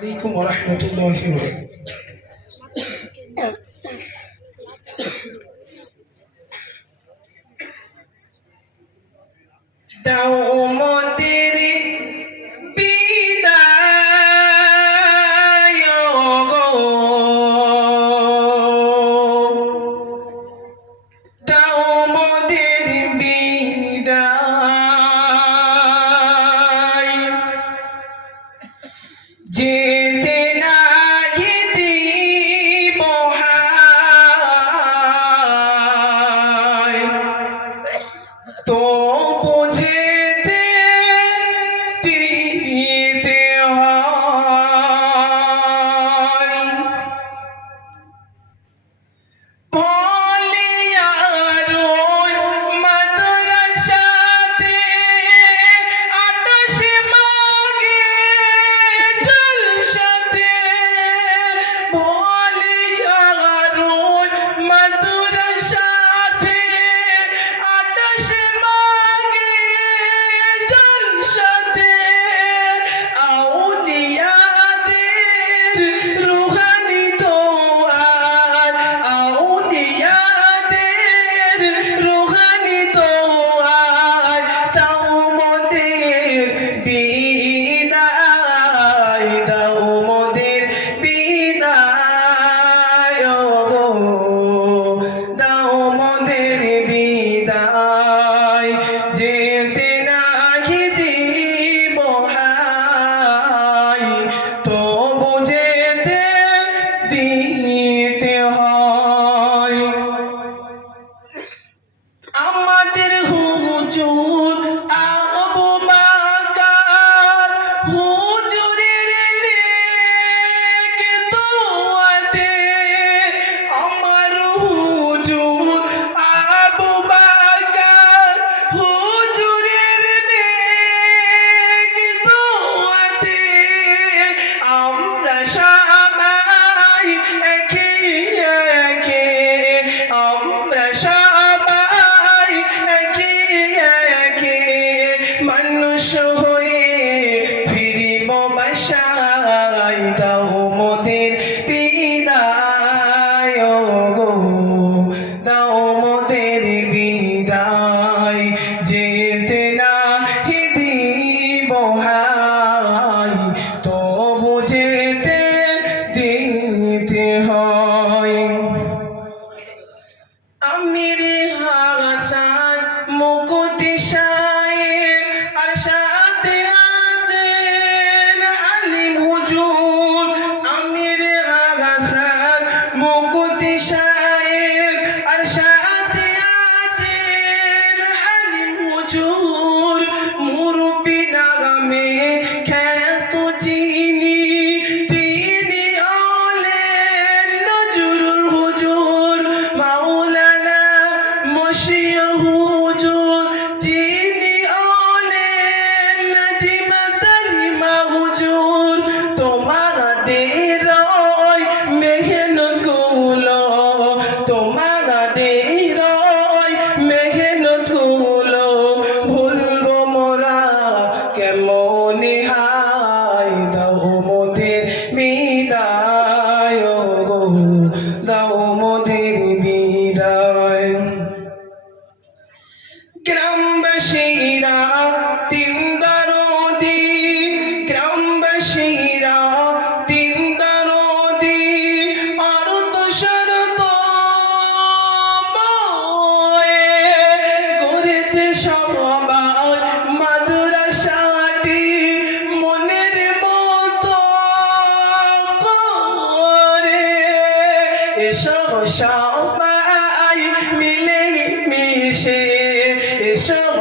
عليكم ورحمة الله وبركاته. যেতে নাই দিব হায় তবু যেতে দিতে হয় দিতে হয় আমাদের হুজুর আবু বকর হুজুরের নেক দোয়াতে আমার হুজুর আবু বকর হুজুরের নেক দোয়াতে আমরা সবাই একে একে আমরা সবাই একে একে মানুষ হয়ে ফিরিব বাসায় দাও মোদের বিদায় গো দাও মোদের বিদায় যেতে না দিব হায় তবু যেতে দিতে হয় আমির হাসান মুকুতি সাহেব আর সাথে আছেন আলিম হুজুর আমির হাসান মুকুতি সাহেব আর সাথে আছেন আলিম হুজুর মুরব্বি নামে খ্যাত যিনি তিনি হলেন নজরুল হুজুর মাওলানা মশিউর হুজুর যিনি হলেন নাজিম তালিমা হুজুর তোমাদের ওই মেহনত গুলো তোমাদের ওই মেহনত গুলো ভুলবো মোরা কেমনে হায় দাও মোদের বিদায় গো দাও মোদের বিদায় গ্রামবাসীরা তিন দরদি গ্রামবাসীরা তিন দরদি অর্থ শরত বয়ে করেছে সবাই মাদ্রাসাটি মনের মতো করে এসব সবাই মিলে মিশে এসব